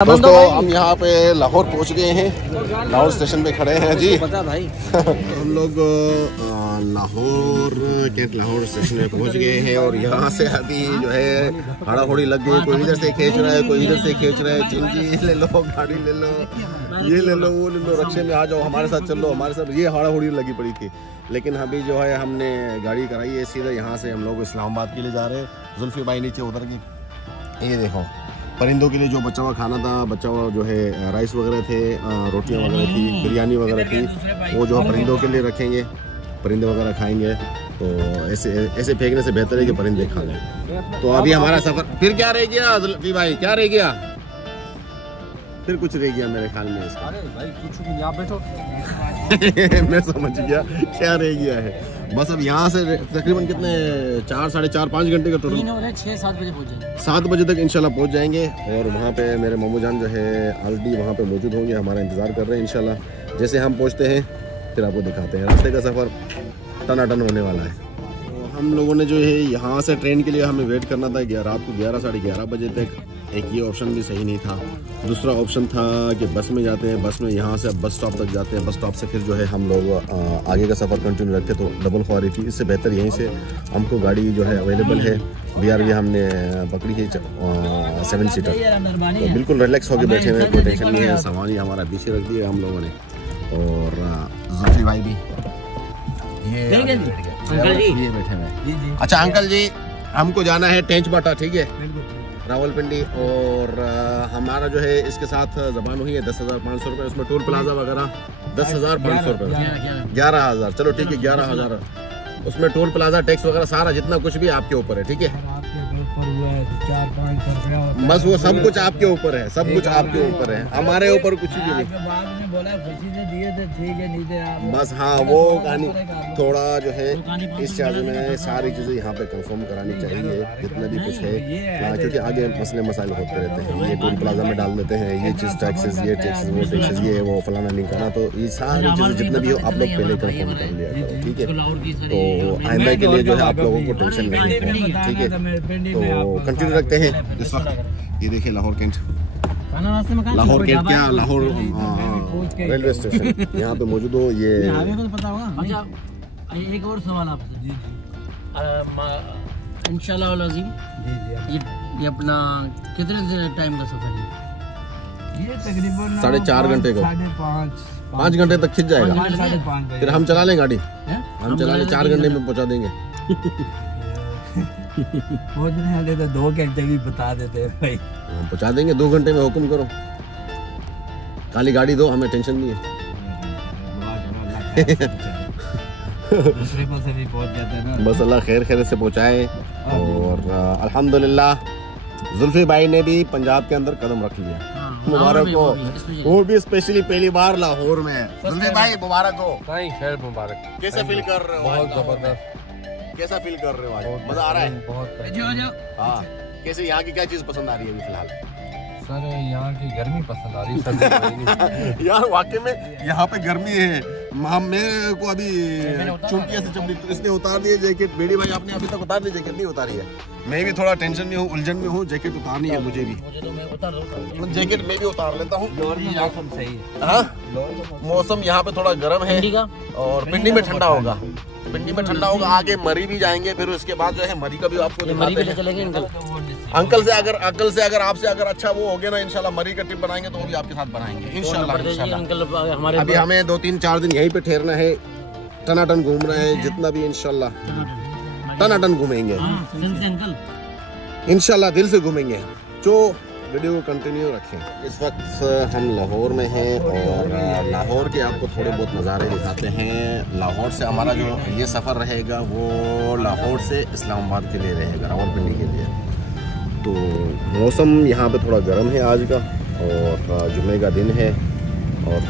दोस्तों हम यहाँ पे लाहौर पहुँच गए हैं। लाहौर स्टेशन पे खड़े हैं जी। भाई हम लोग लाहौर स्टेशन में पहुँच गए हैं और यहाँ से अभी जो है हाड़ा-होड़ी लग गई। कोई इधर से खींच रहा है, कोई इधर से खींच रहा है। चिंजी ले लो, गाड़ी ले लो, ये ले लो, वो ले लो, रक्शे में आ जाओ, हमारे साथ चल लो, हमारे साथ। ये हाड़ा-होड़ी लगी पड़ी थी, लेकिन अभी जो है हमने गाड़ी कराई है सीधा। यहाँ से हम लोग इस्लामाबाद के लिए जा रहे हैं। जुल्फी भाई नीचे उतर गई। ये देखो परिंदों के लिए जो बचा हुआ खाना था, बचा हुआ जो है राइस वगैरह थे, रोटियां वगैरह थी, बिरयानी वगैरह थी, वो जो है परिंदों के लिए रखेंगे। परिंदे वगैरह खाएंगे तो ऐसे फेंकने से बेहतर है कि परिंदे खा लें। तो अभी हमारा सफ़र फिर क्या रह गया जुल्फी भाई, क्या रह गया? फिर कुछ रह गया मेरे ख्याल में इसका। अरे भाई कुछ भी यहाँ बैठो। मैं समझ गया क्या रह गया है। बस अब यहाँ से तकरीबन कितने 4, साढ़े 4, 5 घंटे का टोटल 6-7 बजे पहुँच जाएंगे। 7 बजे तक इंशाल्लाह पहुँच जाएंगे। और वहाँ पे मेरे मामू जान जो है ऑलरेडी वहाँ पे मौजूद होंगे, हमारा इंतज़ार कर रहे हैं। इंशाल्लाह जैसे हम पहुँचते हैं फिर आपको दिखाते हैं। रास्ते का सफ़र टनाटन होने वाला है। तो हम लोगों ने जो है यहाँ से ट्रेन के लिए हमें वेट करना था रात को 11, साढ़े 11 बजे तक। एक ये ऑप्शन भी सही नहीं था। दूसरा ऑप्शन था कि बस में जाते हैं, बस में यहाँ से बस स्टॉप तक जाते हैं, बस स्टॉप से फिर जो है हम लोग आगे का सफ़र कंटिन्यू रखते तो डबल ख्वारी थी। इससे बेहतर यहीं से हमको गाड़ी जो है अवेलेबल है। BRV हमने पकड़ी है 7 सीटर, तो बिल्कुल रिलैक्स होकर बैठे हुए, कोई टेंशन नहीं है। सामान हमारा पीछे रख दिया हम लोगों ने। और जुल्फी भाई भी ये बैठे हुए। अच्छा अंकल जी, हमको जाना है टेंच बाटा, ठीक है, रावलपिंडी। और हमारा जो है इसके साथ ज़बान हुई है 10,500 रुपये। उसमें टोल प्लाजा वगैरह 10,500 रुपये, 11,000। चलो ठीक है 11,000। उसमें टोल प्लाजा टैक्स वगैरह सारा जितना कुछ भी आपके ऊपर है, ठीक है। बस वो सब कुछ आपके ऊपर है, सब कुछ आपके ऊपर है, हमारे ऊपर कुछ भी नहीं। बस हाँ वो कहानी थोड़ा जो है इस चार्ज में सारी चीज़ें यहाँ पे कंफर्म करानी चाहिए जितना भी कुछ है, क्योंकि आगे मसले मसाइल होते रहते हैं। ये टोल प्लाजा में डाल देते हैं ये चीज़, टैक्सेस, ये टैक्सेस, वो टैक्सेस, ये वो फलाना नहीं करना। तो ये सारी चीज़ें जितना भी हो आप लोग पहले कंफर्म कर लिया करो, ठीक है। तो आइंदा के लिए जो है आप लोगों को टेंशन नहीं है, ठीक है। तो कंटिन्यू रखते हैं इस वक्त। ये देखिए लाहौर कैंट, लाहौर कैंट क्या, लाहौर रेलवे स्टेशन यहाँ पे मौजूद हो। ये पता होगा। एक और सवाल आपसे इंशाल्लाह ये अपना कितने टाइम का सफर है? ये तकरीबन 4.5 घंटे का, 5 घंटे तक खिंच जाएगा। फिर हम चला लें गाड़ी, हम चला लें 4 घंटे में पहुँचा देंगे। पहुंचने वाले तो 2 घंटे भी बता देते हैं भाई। हम पहुंचा देंगे 2 घंटे में, हुक्म करो, खाली गाड़ी दो, हमें टेंशन नहीं है। बस अल्लाह खैर से पहुंचाए। और अल्हम्दुलिल्लाह जुल्फी भाई ने भी पंजाब के अंदर कदम रख लिया, मुबारक हो। वो भी स्पेशली पहली बार लाहौर में। जुल्फी भाई मुबारक हो। खैर मुबारक। कैसे फील कर रहे हो? बहुत जबरदस्त। कैसा फील कर रहे हो आज? मजा आ रहा है? बहुत। हाँ, कैसे यहाँ की क्या चीज पसंद आ रही है अभी फिलहाल? सर यहाँ की गर्मी पसंद आ रही है। यार वाकई में यहाँ पे गर्मी है। मेरे को अभी चुंकिया से चमड़ी तो इसने उतार दी है जैकेट। बेड़ी भाई आपने अभी तक उतार दी जैकेट? नहीं उतारी है। मैं भी थोड़ा टेंशन में हूँ, उलझन में हूँ। जैकेट उतारनी है मुझे भी, जैकेट मैं भी उतार लेता हूँ। मौसम यहाँ पे थोड़ा गर्म है और पिंडी में ठंडा होगा, पिंडी में ठंडा होगा। आगे मरी भी जाएंगे, फिर उसके बाद जो है मरी का भी आपको दिखाते हैं। अंकल से अगर आपसे अगर अच्छा वो हो गया ना, इंशाल्लाह मरी का ट्रिप बनाएंगे तो वो भी आपके साथ बनाएंगे इंशाल्लाह। अभी हमें 2-3-4 दिन यहीं पे ठहरना है, टनाटन घूम रहे हैं जितना भी, इंशाल्लाह टनाटन घूमेंगे, इंशाल्लाह दिल से घूमेंगे। जो वीडियो को कंटिन्यू रखें। इस वक्त हम लाहौर में हैं और लाहौर के आपको थोड़े बहुत नज़ारे दिखाते हैं। लाहौर से हमारा जो ये सफ़र रहेगा वो लाहौर से इस्लामाबाद के लिए रहेगा, रावलपिंडी के लिए। तो मौसम यहाँ पे थोड़ा गर्म है आज का, और जुम्मे का दिन है और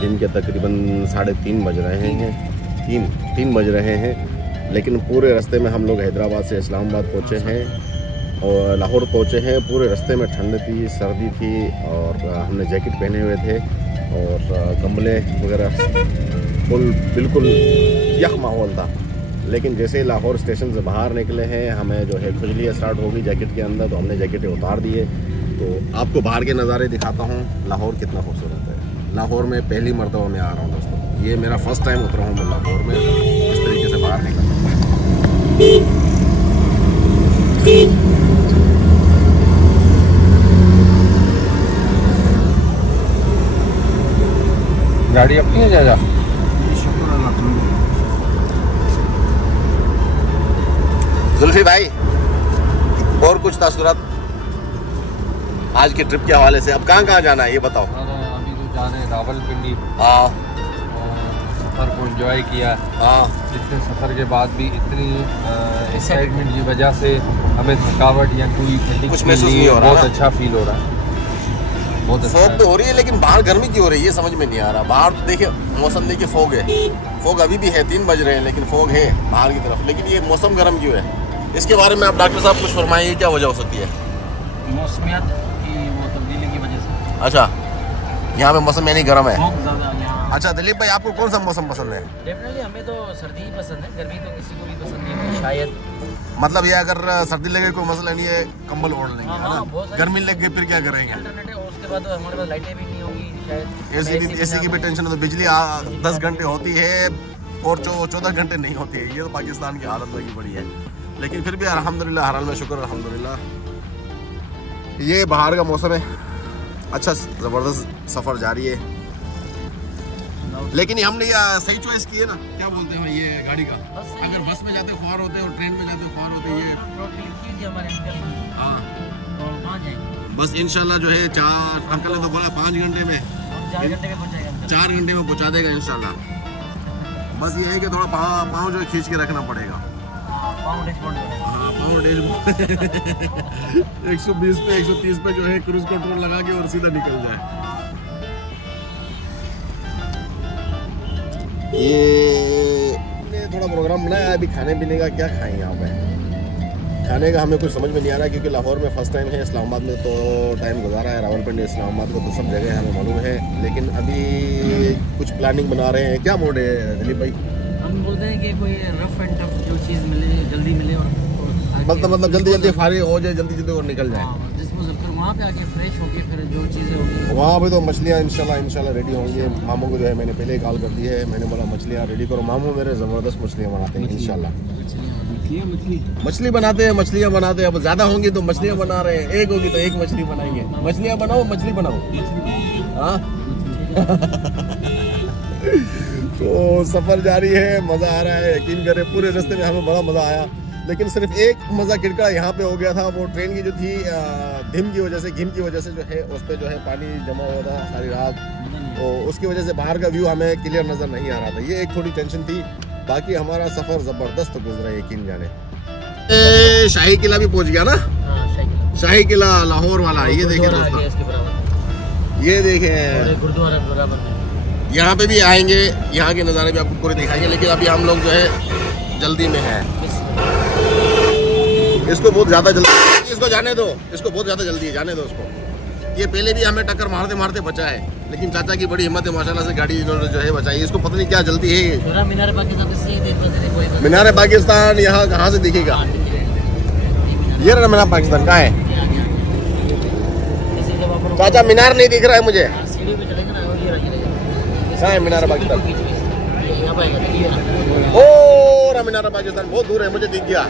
दिन के तकरीबन 3:30 बज रहे हैं, 3 बज रहे हैं। लेकिन पूरे रास्ते में हम लोग हैदराबाद से इस्लामाबाद पहुँचे हैं और लाहौर पहुँचे हैं। पूरे रास्ते में ठंड थी, सर्दी थी और हमने जैकेट पहने हुए थे और कम्बले वगैरह, बिल्कुल यख माहौल था। लेकिन जैसे लाहौर स्टेशन से बाहर निकले हैं हमें जो है खुजलियाँ स्टार्ट हो गई जैकेट के अंदर, तो हमने जैकेटें उतार दिए तो आपको बाहर के नज़ारे दिखाता हूँ, लाहौर कितना खूबसूरत है। लाहौर में पहली मरतबा मैं आ रहा हूँ दोस्तों, ये मेरा फर्स्ट टाइम उतरा हूँ मैं लाहौर में, इस तरीके से बाहर निकल रहा हूँ। गाड़ी अपनी है जा जुल्फी भाई, और कुछ तासुरात आज के ट्रिप के हवाले से? अब कहाँ जाना है ये बताओ। अभी तो जाने रावलपिंडी। हाँ, सफ़र को एंजॉय किया। हाँ, इतने सफ़र के बाद भी इतनी एक्साइटमेंट की वजह से हमें थकावट या कोई कुछ महसूस नहीं हो रहा। बहुत अच्छा फील हो रहा है, बहुत अच्छा। फॉग तो हो रही है, लेकिन बाहर गर्मी क्यों हो रही है ये समझ में नहीं आ रहा। बाहर तो देखिए मौसम, देखिए फॉग है, फॉग अभी भी है, 3 बज रहे हैं लेकिन फॉग है बाहर की तरफ, लेकिन ये मौसम गर्म क्यों है? इसके बारे में आप डॉक्टर साहब कुछ फरमाइए, क्या वजह हो सकती है? मौसमियात की वो तब्दीली की वजह से। अच्छा, यहाँ पे मौसम यानी गर्म है। ज़्यादा यहाँ। अच्छा दिलीप भाई, आपको कौन सा मौसम पसंद है? डेफिनेटली हमें तो सर्दी ही पसंद है, गर्मी तो किसी को भी पसंद नहीं है शायद। मतलब ये अगर सर्दी लगे कोई मसला नहीं है, कंबल ओढ़ लेंगे, है हाँ, ना? गर्मी लग गई फिर क्या करेंगे? अल्टरनेटिव, उसके बाद हमारे पास लाइटें भी नहीं होंगी शायद। एसी की भी टेंशन है, तो बिजली 10 घंटे होती है और 14 घंटे नहीं होती है। ये तो पाकिस्तान की हालत लगी पड़ी है, लेकिन फिर भी अल्हम्दुलिल्लाह, हर हाल में शुक्र अल्हम्दुलिल्लाह। ये बाहर का मौसम है, अच्छा ज़बरदस्त सफ़र जारी है। लेकिन हमने सही चॉइस की है ना, क्या बोलते हैं ये गाड़ी का। अगर बस में जाते ख्वार होते और ट्रेन में जाते ख्वार होते, ये हाँ बस इंशाल्लाह जो है 4 अंकल ने तो बोला 5 घंटे में, 4 घंटे में पहुंच जाएगा। 4 घंटे में पहुंचा देगा इंशाल्लाह। बस ये है कि थोड़ा पाँव जो है खींच के रखना पड़ेगा। हाँ, पाँव 120 पे 130 पे जो है क्रूज कंट्रोल लगा के और सीधा निकल जाए। ये थोड़ा प्रोग्राम बनाया है अभी खाने पीने का, क्या खाएं यहाँ पे? खाने का हमें कुछ समझ में नहीं आ रहा, क्योंकि लाहौर में फर्स्ट टाइम है, इस्लामाबाद में तो टाइम गुजारा है, रावलपिंडी इस्लामाबाद को तो सब जगह हमें मालूम है, लेकिन अभी कुछ प्लानिंग बना रहे हैं। क्या मोड है दिलीप भाई? हम बोलते हैं कि कोई रफ एंड टफ जो चीज़ मिले जल्दी मिले और मतलब जल्दी फारिग हो जाए, जल्दी और निकल जाए। जिसमें फिर वहाँ पे आके फ्रेश होके फिर जो चीज़ें होगी वहाँ पे तो मछलियाँ इंशाल्लाह रेडी होंगी। मामू को जो है मैंने पहले ही कॉल कर दी है, मैंने बोला मछलियाँ रेडी करो। मामू मेरे ज़बरदस्त मछलियाँ बनाते हैं इंशाल्लाह। मछली बनाते हैं, मछलियाँ बनाते हैं। अब ज़्यादा होंगी तो मछलियाँ बना रहे हैं, एक होगी तो एक मछली बनाएंगे। मछलियाँ बनाओ, मछली बनाओ। हाँ तो सफ़र जारी है, मज़ा आ रहा है, यकीन करें पूरे रास्ते में हमें बड़ा मज़ा आया। लेकिन सिर्फ एक मज़ा किड़का यहाँ पे हो गया था, वो ट्रेन की जो थी घिम की वजह से जो है उस पर जो है पानी जमा हुआ था सारी रात, तो उसकी वजह से बाहर का व्यू हमें क्लियर नज़र नहीं आ रहा था। ये एक थोड़ी टेंशन थी, बाकी हमारा सफ़र ज़बरदस्त गुजरा यकीन जाने। शाही किला भी पहुँच गया ना? शाही किला लाहौर वाला, ये देखें दोस्तों, ये देखें गुरुद्वारा। यहाँ पे भी आएंगे, यहाँ के नज़ारे भी आपको पूरे दिखाएंगे, लेकिन अभी हम लोग जो है जल्दी में है। इसको बहुत ज़्यादा जल्दी, इसको जाने दो, इसको बहुत ज़्यादा जल्दी है, जाने दो इसको। ये पहले भी हमें टक्कर मारते मारते बचा है, लेकिन चाचा की बड़ी हिम्मत है माशाल्लाह से, गाड़ी इन्होंने जो है बचाई। इसको पता नहीं क्या जल्दी है। मीनार पाकिस्तान यहाँ कहाँ से दिखेगा? ये रहा मीनार पाकिस्तान, कहाँ है चाचा? मीनार नहीं दिख रहा है मुझे, कहाँ है मीनार पाकिस्तान? ओ मीनार पाकिस्तान बहुत दूर है, मुझे दिख गया।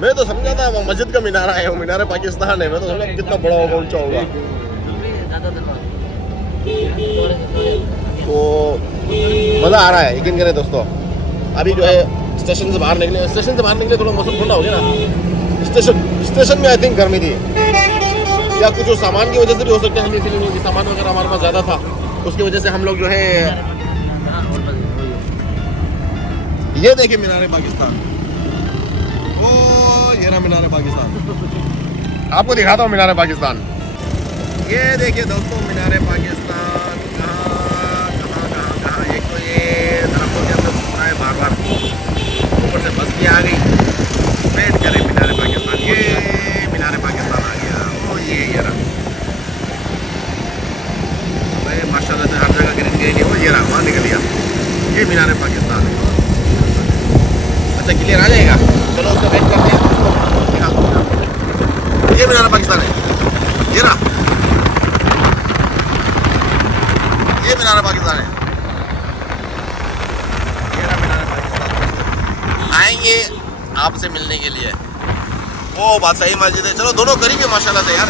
मैं तो समझा था वो मस्जिद का मीनार है, वो मीनार पाकिस्तान है। मैं तो समझा कितना बड़ा होगा, ऊंचा होगा। तो मज़ा आ रहा है यकीन करें दोस्तों। अभी जो है स्टेशन से बाहर निकले थोड़ा मौसम ठंडा हो गया ना। स्टेशन में आई थिंक गर्मी थी, या कुछ सामान की वजह से भी हो सकता है। हम इसीलिए नहीं, सामान वगैरह हमारे पास ज़्यादा था, उसकी वजह से हम लोग जो है। ये देखिए मीनार पाकिस्तान, ओ ये ना मीनार पाकिस्तान, आपको दिखाता हूँ मीनार पाकिस्तान। ये देखिए दोस्तों मीनार पाकिस्तान कहाँ एक तो ये दरख्तों के अंदर घूम रहा है बार, ऊपर से बस भी आ गई। वेट करें मीनार पाकिस्तान, ये मीनार पाकिस्तान आ गया। ओ ये रहा भाई, माशाल्लाह से हर जगह ग्रीन ग्रीन हो। ये रहा, वहाँ निकल गया, ये मीनार पाकिस्तान। अच्छा क्लियर आ जाएगा, चलो उसका वेट करते हैं। ये मीनार पाकिस्तान है, ये ना, ये मीनार पाकिस्तान है, ये ना मीनार पाकिस्तान। आएंगे आपसे मिलने के लिए। वो बादशाही मस्जिद है, चलो दोनों करीब है माशाल्लाह से यार,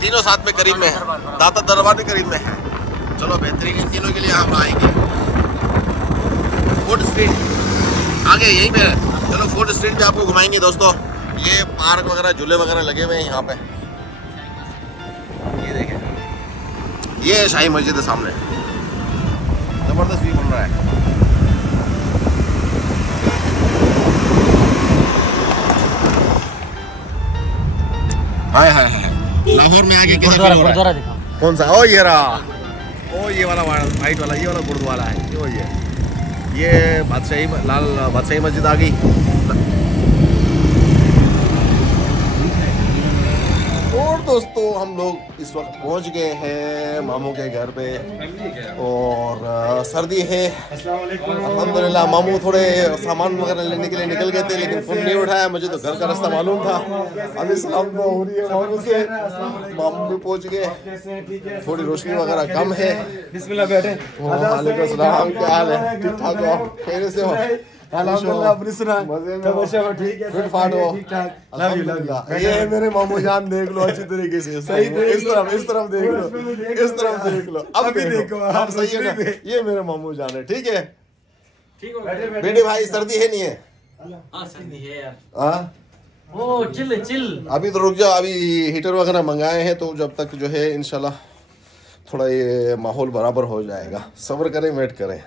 तीनों साथ में करीब में है, दाता दरबार भी करीब में है। चलो बेहतरीन, इन तीनों के लिए हम आएंगे। फोर्ट स्ट्रीट आगे यहीं पे है। चलो फोर्ट स्ट्रीट पे आपको घुमाएंगे दोस्तों। ये पार्क वगैरह, झूले वगैरह लगे हुए हैं यहाँ पे। ये देखें, ये शाही मस्जिद है सामने, जबरदस्त व्यू बन रहा है। हाय हाय हाय, लाहौर में आके कैसा फील हो रहा है? कौन सा? ओ ये रहा, ओ ये वाला वाइट वाला, ये वाला गुरुद्वारा है। ओ ये बादशाही लाल बादशाही मस्जिद आ गई। और दोस्तों हम लोग इस वक्त पहुंच गए हैं मामू के घर पे, और सर्दी है अल्हम्दुलिल्लाह। मामू थोड़े सामान वगैरह लेने के लिए निकल गए थे, लेकिन फोन नहीं उठाया। मुझे तो घर का रास्ता मालूम था। अभी सलाम तो हो रही है मामू से, मामू भी पहुंच गए। थोड़ी रोशनी वगैरह कम है। बिस्मिल्लाह बैठे। वालेकुम सलाम, क्या हाल है? ठीक ठाक हो? खैर से हो? अल्हम्दुलिल्लाह, अपनी सुना मजे में तमाशा हो? ठीक है, फिट फाट हो? ठीक ठाक। अल्हम्दुलिल्लाह। ये है मेरे मामू जान, देख लो अच्छी तरीके से। सही, इस तरफ देख लो, इस तरफ देख लो। अब देखो, अब सही है ना? ये मेरे मामू जान है, ठीक है? ठीक हो, बैठे बेटे भाई सर्दी है नहीं है? हाँ सर्दी है यार। हाँ ओ चिल चिल। अभी तो रुक जाओ, अभी हीटर वगैरह मंगाए हैं, तो जब तक जो है इंशाल्लाह थोड़ा ये माहौल बराबर हो जाएगा। सब्र करें, वेट करें।